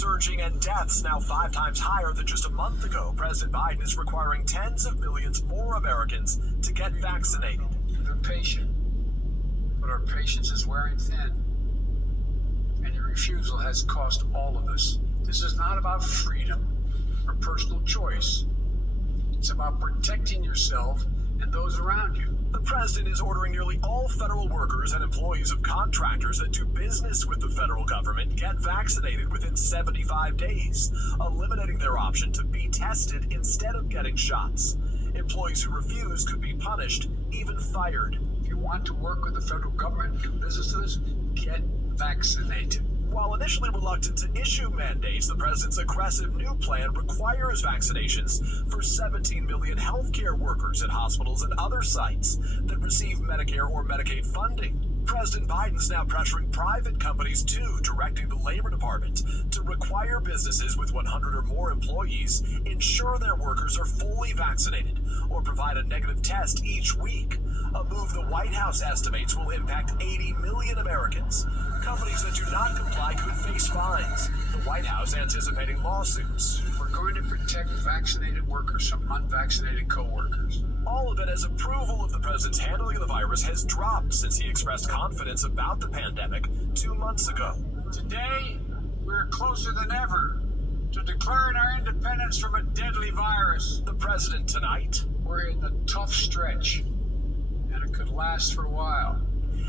surging and deaths now 5 times higher than just a month ago. President Biden is requiring tens of millions more Americans to get vaccinated. They're patient, but our patience is wearing thin. And your refusal has cost all of us. This is not about freedom or personal choice. It's about protecting yourself and those around you. The president is ordering nearly all federal workers and employees of contractors that do business with the federal government get vaccinated within 75 days, eliminating their option to be tested instead of getting shots. Employees who refuse could be punished, even fired. If you want to work with the federal government and do business with us, get vaccinated. While initially reluctant to issue mandates, the president's aggressive new plan requires vaccinations for 17 million healthcare workers at hospitals and other sites that receive Medicare or Medicaid funding. President Biden's now pressuring private companies too, directing the Labor Department to require businesses with 100 or more employees ensure their workers are fully vaccinated or provide a negative test each week, a move the White House estimates will impact 80 million Americans. Companies that do not comply could face fines. The White House anticipating lawsuits. We're going to protect vaccinated workers from unvaccinated co-workers. All of it as approval of the president's handling of the virus has dropped since he expressed confidence about the pandemic 2 months ago. Today, we're closer than ever to declaring our independence from a deadly virus. The president tonight. We're in the tough stretch, and it could last for a while.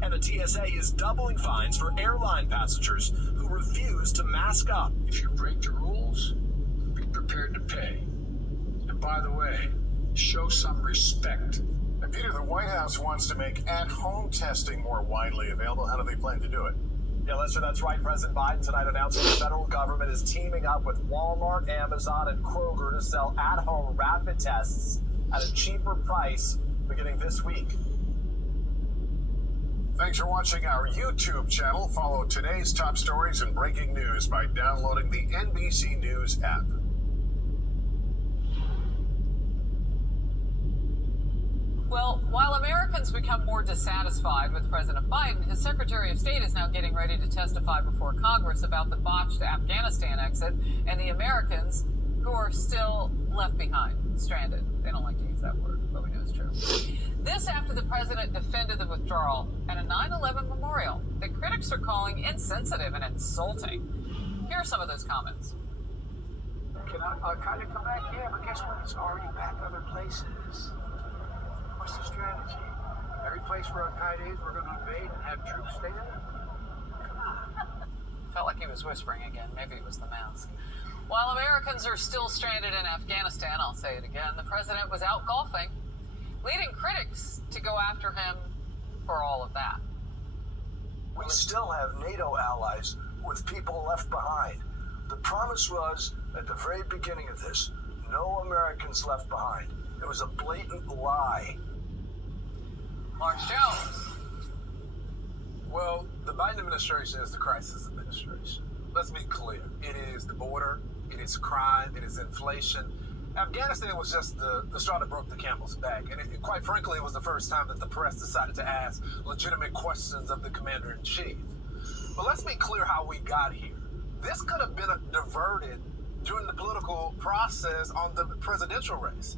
And the TSA is doubling fines for airline passengers who refuse to mask up. If you break the rules, be prepared to pay. And by the way, show some respect. And Peter, the White House wants to make at-home testing more widely available. How do they plan to do it? Yeah, Lester, that's right. President Biden tonight announcing the federal government is teaming up with Walmart, Amazon, and Kroger to sell at-home rapid tests at a cheaper price beginning this week. Thanks for watching our YouTube channel. Follow today's top stories and breaking news by downloading the NBC News app. Well, while Americans become more dissatisfied with President Biden, his Secretary of State is now getting ready to testify before Congress about the botched Afghanistan exit and the Americans who are still left behind, stranded. They don't like to use that word, but we know it's true. This after the president defended the withdrawal at a 9/11 memorial that critics are calling insensitive and insulting. Here are some of those comments. Can I kind of come back? Yeah, but guess what? It's already back other places. What's the strategy? Every place where Al-Qaeda is, we're going to invade and have troops stay there? Come on. Felt like he was whispering again. Maybe it was the mask. While Americans are still stranded in Afghanistan, I'll say it again, the president was out golfing, leading critics to go after him for all of that. We still have NATO allies with people left behind. The promise was, at the very beginning of this, no Americans left behind. It was a blatant lie. Mark Jones. Well, the Biden administration is the crisis administration. Let's be clear. It is the border, it is crime, it is inflation. Afghanistan was just the straw that broke the camel's back. And quite frankly, it was the first time that the press decided to ask legitimate questions of the commander-in-chief. But let's be clear how we got here. This could have been diverted during the political process on the presidential race,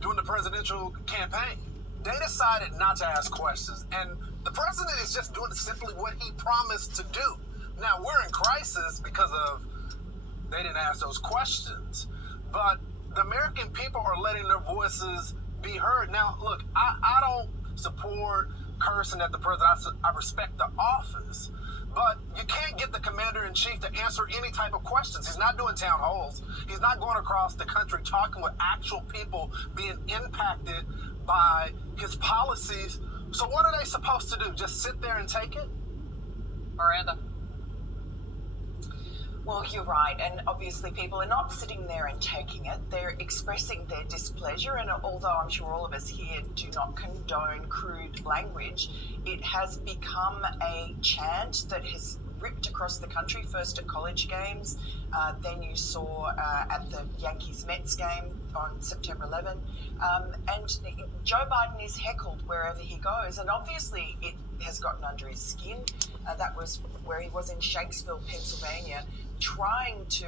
during the presidential campaign. They decided not to ask questions, and the president is just doing simply what he promised to do. Now, we're in crisis because of they didn't ask those questions, but the American people are letting their voices be heard. Now, look, I don't support cursing at the president. I respect the office, but you can't get the commander-in-chief to answer any type of questions. He's not doing town halls. He's not going across the country talking with actual people being impacted by his policies. So what are they supposed to do? Just sit there and take it? Miranda. Well, you're right, and obviously people are not sitting there and taking it. They're expressing their displeasure, and although I'm sure all of us here do not condone crude language, it has become a chant that has ripped across the country, first at college games, then you saw at the Yankees-Mets game on September 11, and Joe Biden is heckled wherever he goes, and obviously has gotten under his skin. That was where he was in Shanksville, Pennsylvania, trying to,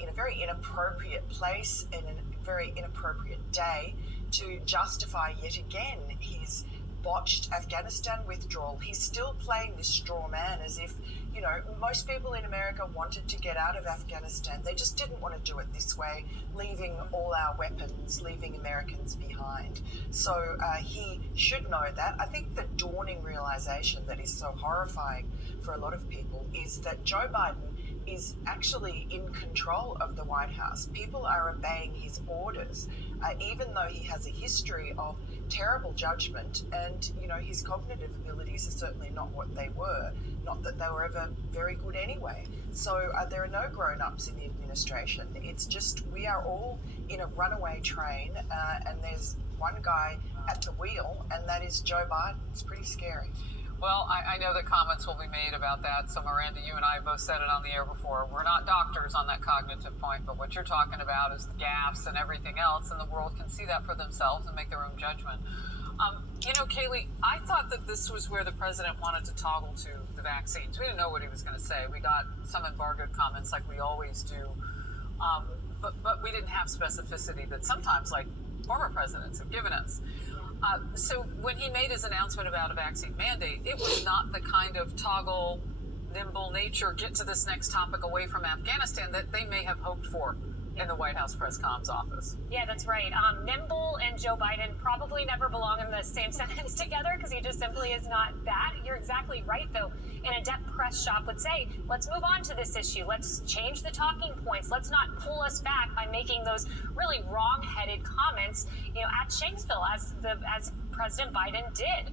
in a very inappropriate place, in a very inappropriate day, to justify yet again his botched Afghanistan withdrawal. He's still playing this straw man as if, you know, most people in America wanted to get out of Afghanistan. They just didn't want to do it this way, leaving all our weapons, leaving Americans behind. So he should know that. I think the dawning realization that is so horrifying for a lot of people is that Joe Biden is actually in control of the White House. People are obeying his orders, even though he has a history of terrible judgment, and you know, his cognitive abilities are certainly not what they were, not that they were ever very good anyway. So there are no grown-ups in the administration. It's just we are all in a runaway train, and there's one guy at the wheel, and that is Joe Biden. It's pretty scary. Well, I know that comments will be made about that. So, Miranda, you and I both said it on the air before. We're not doctors on that cognitive point, but what you're talking about is the gaffes and everything else, and the world can see that for themselves and make their own judgment. You know, Kaylee, I thought that this was where the president wanted to toggle to the vaccines. We didn't know what he was going to say. We got some embargoed comments like we always do, but we didn't have specificity that sometimes, like former presidents, have given us. So when he made his announcement about a vaccine mandate, it was not the kind of toggle, nimble nature, get to this next topic away from Afghanistan that they may have hoped for in the White House press comms office. Yeah, that's right. Nimble and Joe Biden probably never belong in the same sentence together because he just simply is not that. You're exactly right, though. An adept press shop would say, let's move on to this issue. Let's change the talking points. Let's not pull us back by making those really wrong-headed comments, you know, at Shanksville, as President Biden did.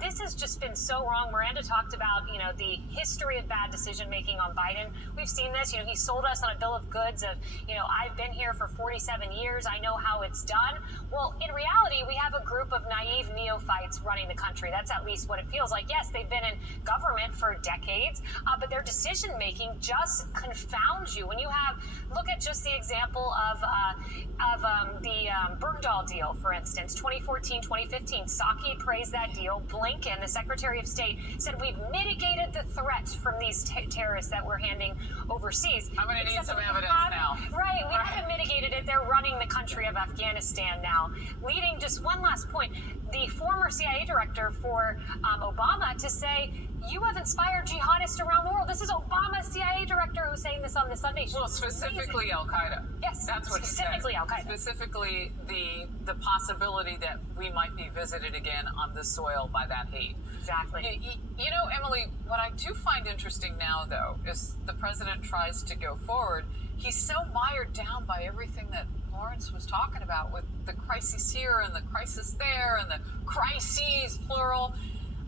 This has just been so wrong. Miranda talked about, you know, the history of bad decision making on Biden. We've seen this. You know, he sold us on a bill of goods of, you know, I've been here for 47 years. I know how it's done. Well, in reality, we have a group of naive neophytes running the country. That's at least what it feels like. Yes, they've been in government for decades, but their decision making just confounds you. When you have, look at just the example of the Bergdahl deal, for instance, 2014, 2015. Psaki praised that deal. Blinken, the Secretary of State, said we've mitigated the threat from these terrorists that we're handing overseas. I'm going to need some evidence now. Right, we haven't mitigated it. They're running the country of Afghanistan now. Leading, just one last point, the former CIA director for Obama to say, you have inspired jihadists around the world. This is Obama's CIA director who's saying this on the Sunday show. Well, specifically Al-Qaeda. Yes, that's what specifically Al-Qaeda. Specifically the possibility that we might be visited again on this soil by that hate. Exactly. You know, Emily, what I do find interesting now, though, is the president tries to go forward. He's so mired down by everything that Lawrence was talking about with the crisis here and the crisis there and the crises, plural.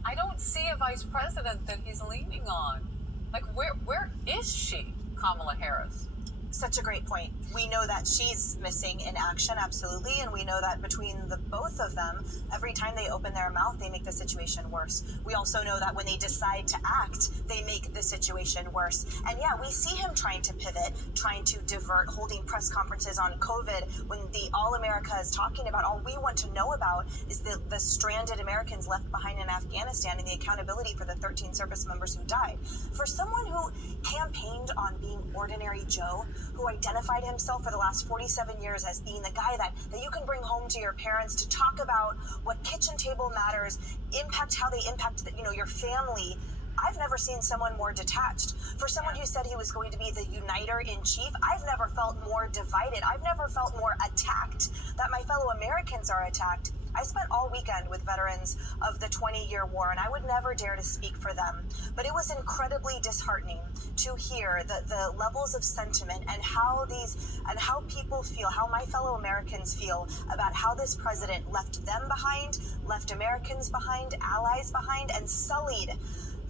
I don't see a vice president that he's leaning on. Like, where is she, Kamala Harris? Such a great point. We know that she's missing in action, absolutely, and we know that between the both of them, every time they open their mouth, they make the situation worse. We also know that when they decide to act, they make the situation worse. And yeah, we see him trying to pivot, trying to divert, holding press conferences on COVID when the All America is talking about all we want to know about is the stranded Americans left behind in Afghanistan and the accountability for the 13 service members who died. For someone who campaigned on being ordinary Joe, who identified himself for the last 47 years as being the guy that you can bring home to your parents to talk about what kitchen table matters, impact how they impact your family. I've never seen someone more detached. For someone who said he was going to be the uniter in chief, I've never felt more divided. I've never felt more attacked, that my fellow Americans are attacked. I spent all weekend with veterans of the 20-year war, and I would never dare to speak for them. But it was incredibly disheartening to hear the levels of sentiment and how people feel, how my fellow Americans feel about how this president left them behind, left Americans behind, allies behind, and sullied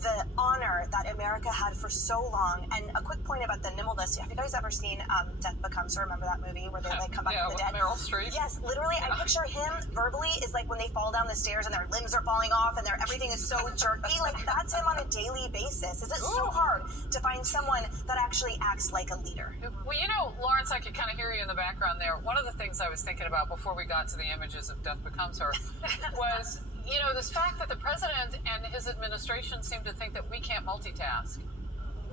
the honor that America had for so long. And a quick point about the nimbleness. Have you guys ever seen Death Becomes Her? Remember that movie where they come back from the dead? Meryl Streep. Yes, literally. I picture him verbally is like when they fall down the stairs and their limbs are falling off and everything is so jerky. Like that's him on a daily basis. Is it so hard to find someone that actually acts like a leader? Well, Lawrence, I could kind of hear you in the background there. One of the things I was thinking about before we got to the images of Death Becomes Her was you know, this fact that the president and his administration seem to think that we can't multitask.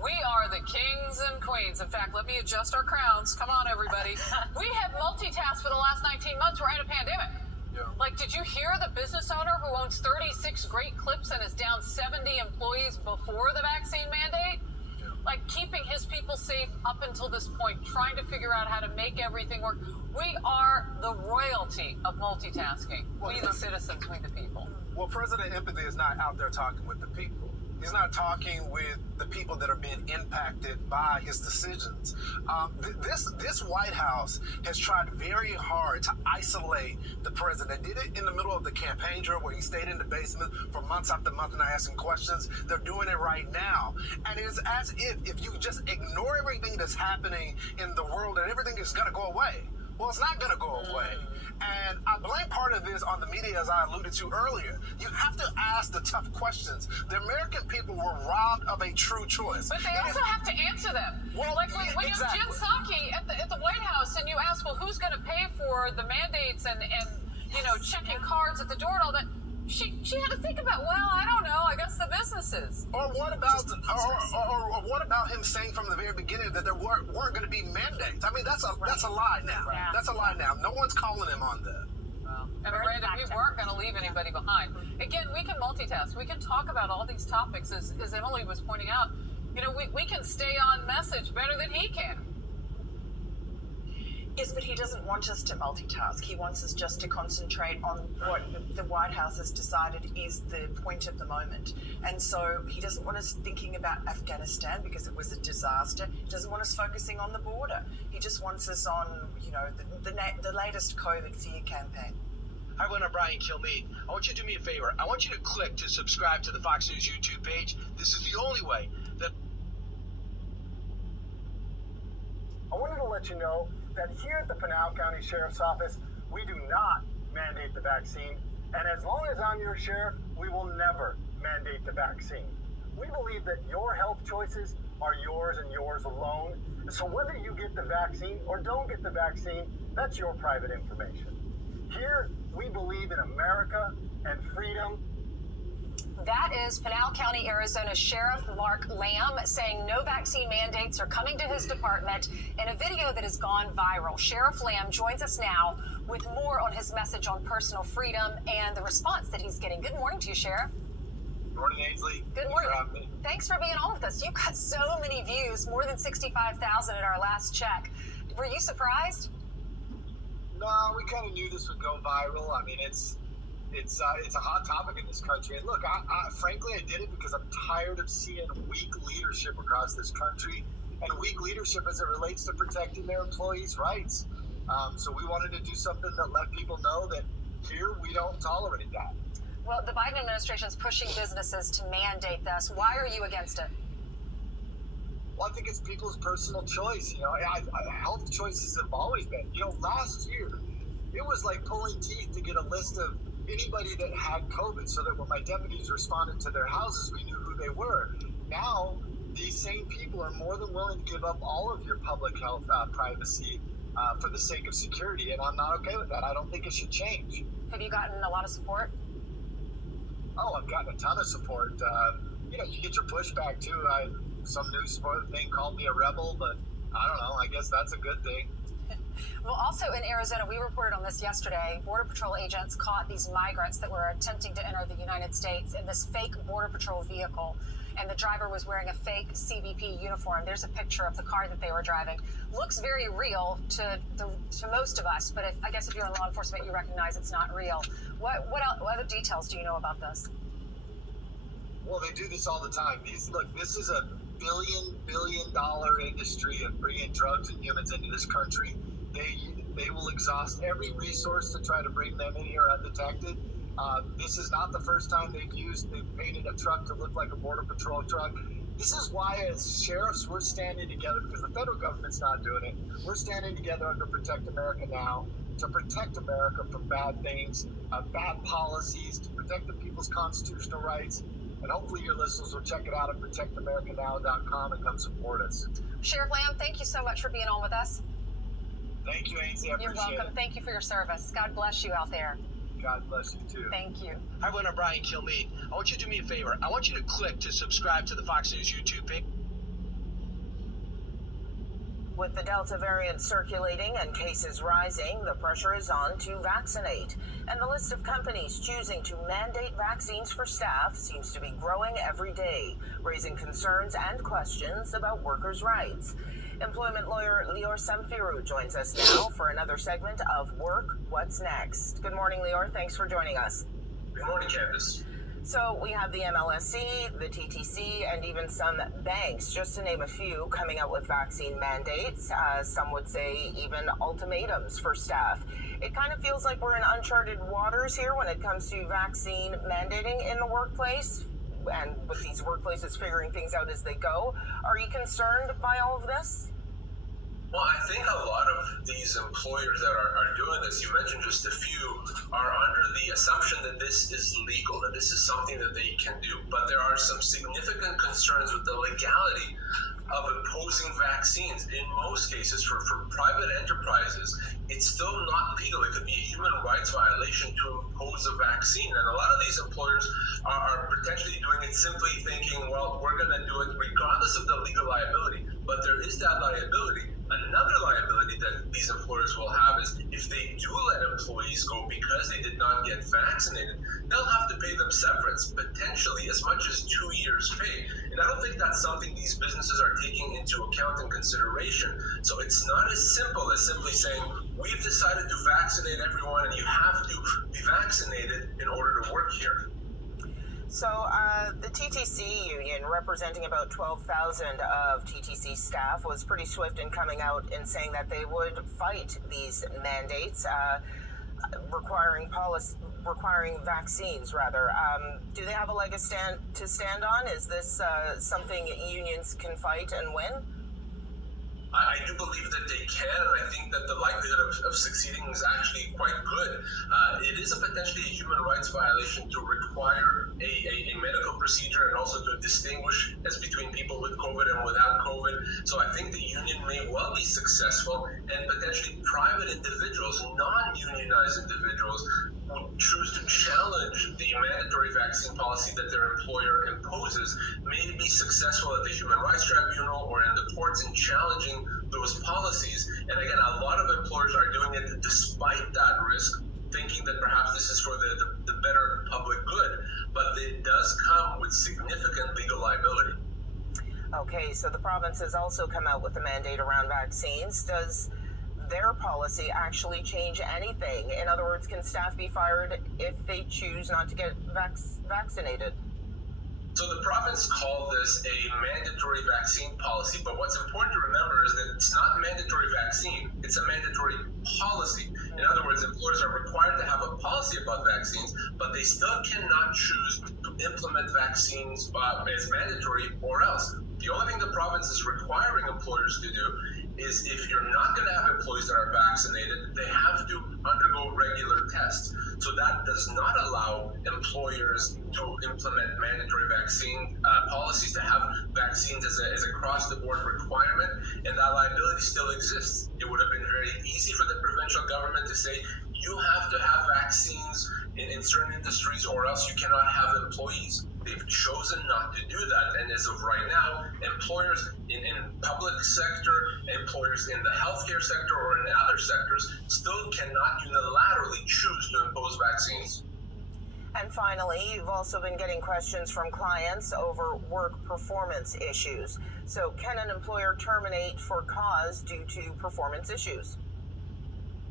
We are the kings and queens. In fact, let me adjust our crowns. Come on, everybody. We have multitasked for the last 19 months. We're in a pandemic. Yeah. Like, did you hear the business owner who owns 36 great clips and is down 70 employees before the vaccine mandate? Yeah. Like, keeping his people safe up until this point, trying to figure out how to make everything work. We are the royalty of multitasking. Well, we the citizens, we the people. Well, President Empathy is not out there talking with the people. He's not talking with the people that are being impacted by his decisions. This White House has tried very hard to isolate the president. Did it in the middle of the campaign drill where he stayed in the basement for months after month and not asking questions. They're doing it right now. And it's as if you just ignore everything that's happening in the world and everything is going to go away. Well, it's not going to go away. And I blame part of this on the media, as I alluded to earlier. You have to ask the tough questions. The American people were robbed of a true choice. But they also have to answer them. Well, like when exactly. You have Jen Psaki at the White House and you ask, well, who's going to pay for the mandates and you know, checking cards at the door and all that, she had to think about, well, I don't know, I guess the businesses. Or what about or what about him saying from the very beginning that there weren't going to be mandates? I mean, that's a lie now. Yeah. That's a lie now. No one's calling him on that. Well, and Miranda, we weren't going to leave anybody behind. Again, we can multitask. We can talk about all these topics, as Emily was pointing out. You know, we can stay on message better than he can. Yes, but he doesn't want us to multitask. He wants us just to concentrate on what the White House has decided is the point of the moment. And so he doesn't want us thinking about Afghanistan because it was a disaster. He doesn't want us focusing on the border. He just wants us on, you know, the latest COVID fear campaign. Hi, everyone. I'm Brian Kilmeade. I want you to do me a favor. I want you to click to subscribe to the Fox News YouTube page. This is the only way that... I wanted to let you know that here at the Pinal County Sheriff's Office, we do not mandate the vaccine. And as long as I'm your sheriff, we will never mandate the vaccine. We believe that your health choices are yours and yours alone. So whether you get the vaccine or don't get the vaccine, that's your private information. Here, we believe in America and freedom. That is Pinal County, Arizona Sheriff Mark Lamb saying no vaccine mandates are coming to his department in a video that has gone viral. Sheriff Lamb joins us now with more on his message on personal freedom and the response that he's getting. Good morning to you, Sheriff. Good morning, Ainsley. Good morning. Thanks for being on with us. You've got so many views, more than 65,000 at our last check. Were you surprised? No, we kind of knew this would go viral. I mean, it's a hot topic in this country. And look, frankly, I did it because I'm tired of seeing weak leadership across this country and weak leadership as it relates to protecting their employees' rights. So we wanted to do something that let people know that here we don't tolerate that. Well, the Biden administration is pushing businesses to mandate this. Why are you against it? Well, I think it's people's personal choice. You know, health choices have always been. You know, last year, it was like pulling teeth to get a list of anybody that had COVID so that when my deputies responded to their houses, we knew who they were. Now, these same people are more than willing to give up all of your public health privacy for the sake of security, and I'm not okay with that. I don't think it should change. Have you gotten a lot of support? Oh, I've gotten a ton of support. You know, you get your pushback, too. Some news thing called me a rebel, but I don't know. I guess that's a good thing. Well, also in Arizona, we reported on this yesterday, Border Patrol agents caught these migrants that were attempting to enter the United States in this fake Border Patrol vehicle, and the driver was wearing a fake CBP uniform. There's a picture of the car that they were driving. Looks very real to most of us, but I guess if you're in law enforcement, you recognize it's not real. What other details do you know about this? Well, they do this all the time. This is a billion-dollar industry of bringing drugs and humans into this country. They will exhaust every resource to try to bring them in here undetected. This is not the first time they've painted a truck to look like a Border Patrol truck. This is why, as sheriffs, we're standing together because the federal government's not doing it. We're standing together under Protect America Now to protect America from bad things, bad policies, to protect the people's constitutional rights. And hopefully your listeners will check it out at protectamericanow.com and come support us. Sheriff Lamb, thank you so much for being on with us. Thank you, Ainsley. I appreciate it. You're welcome. Thank you for your service. God bless you out there. God bless you too. Thank you. Hi, everyone. I'm Brian Kilmeade. I want you to do me a favor. I want you to click to subscribe to the Fox News YouTube page. With the Delta variant circulating and cases rising, the pressure is on to vaccinate. And the list of companies choosing to mandate vaccines for staff seems to be growing every day, raising concerns and questions about workers' rights. Employment lawyer Lior Samfiru joins us now for another segment of Work, What's Next? Good morning, Lior. Thanks for joining us. Good morning, Candace. So we have the MLSC, the TTC, and even some banks, just to name a few, coming out with vaccine mandates. Some would say even ultimatums for staff. It kind of feels like we're in uncharted waters here when it comes to vaccine mandating in the workplace, and with these workplaces figuring things out as they go. Are you concerned by all of this? Well, I think a lot of these employers that are doing this, you mentioned just a few, are under the assumption that this is legal, that this is something that they can do. But there are some significant concerns with the legality of imposing vaccines. In most cases, for private enterprises, it's still not legal. It could be a human rights violation to impose a vaccine. And a lot of these employers are potentially doing it simply thinking, well, we're going to do it regardless of the legal liability. But there is that liability. Another liability that these employers will have is if they do let employees go because they did not get vaccinated, they'll have to pay them severance, potentially as much as 2 years' pay. And I don't think that's something these businesses are taking into account and consideration. So it's not as simple as simply saying, we've decided to vaccinate everyone and you have to be vaccinated in order to work here. So the TTC union, representing about 12,000 of TTC staff, was pretty swift in coming out and saying that they would fight these mandates, requiring vaccines, rather. Do they have a leg to stand on? Is this something unions can fight and win? I do believe that they can, and I think that the likelihood of succeeding is actually quite good. It is potentially a human rights violation to require a medical procedure and also to distinguish as between people with COVID and without COVID. So I think the union may well be successful, and potentially private individuals, non-unionized individuals, will choose to challenge the mandatory vaccine policy that their employer imposes, may be successful at the Human Rights Tribunal or in the courts in challenging those policies. And again, a lot of employers are doing it despite that risk, thinking that perhaps this is for the better public good, but it does come with significant legal liability. Okay, so the province has also come out with a mandate around vaccines. Does their policy actually change anything? In other words, can staff be fired if they choose not to get vaccinated? So the province called this a mandatory vaccine policy, but what's important to remember is that it's not a mandatory vaccine, it's a mandatory policy. In other words, employers are required to have a policy about vaccines, but they still cannot choose to implement vaccines as mandatory or else. The only thing the province is requiring employers to do is if you're not going to have employees that are vaccinated, they have to undergo regular tests. So that does not allow employers to implement mandatory vaccine policies, to have vaccines as a across-the-board requirement, and that liability still exists. It would have been very easy for the provincial government to say, you have to have vaccines in certain industries or else you cannot have employees. They've chosen not to do that, and as of right now, employers in public sector, employers in the healthcare sector or in other sectors still cannot unilaterally choose to impose vaccines. And finally, you've also been getting questions from clients over work performance issues. So can an employer terminate for cause due to performance issues?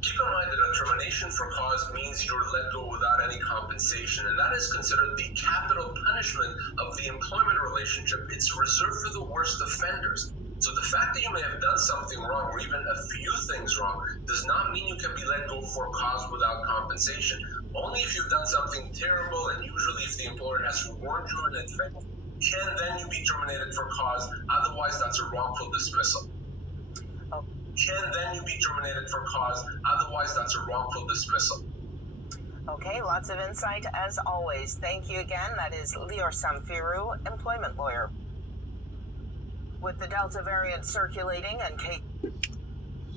Keep in mind that a termination for cause means you're let go without any compensation, and that is considered the capital punishment of the employment relationship. It's reserved for the worst offenders. So the fact that you may have done something wrong or even a few things wrong does not mean you can be let go for cause without compensation. Only if you've done something terrible, and usually if the employer has warned you in advance, can then you be terminated for cause. Otherwise, that's a wrongful dismissal. Can then you be terminated for cause, otherwise that's a wrongful dismissal. Okay, lots of insight as always. Thank you again. That is Lior Samfiru, employment lawyer. With the Delta variant circulating and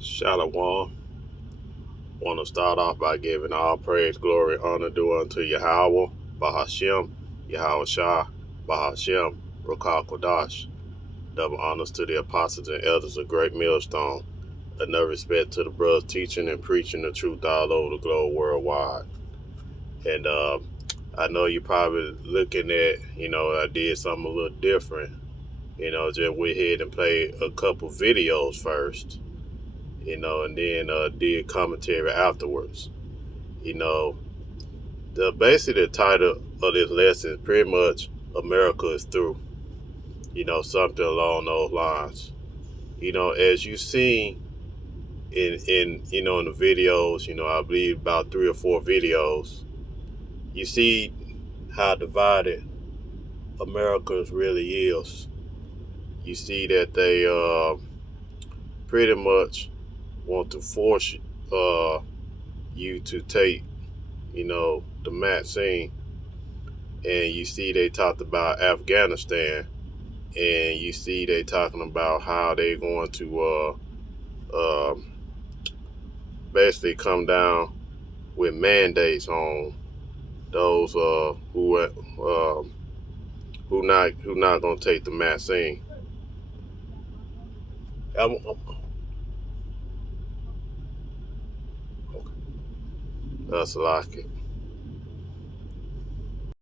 Shalom. Want to start off by giving all praise, glory, honor due unto Yahweh, Bahashem, Yahweh Shah, Bahashem, Rakal Kodash. Double honors to the apostles and elders of Great Millstone. Enough respect to the brothers teaching and preaching the truth all over the globe worldwide. And I know you're probably looking at, I did something a little different. Just went ahead and played a couple videos first, and then did commentary afterwards. Basically the title of this lesson is pretty much America is through. Something along those lines. As you see in the videos, I believe about 3 or 4 videos, you see how divided America really is. You see that they pretty much want to force you to take, the vaccine. And you see they talked about Afghanistan, and you see they talking about how they're going to basically come down with mandates on those who not gonna take the vaccine. That's like it.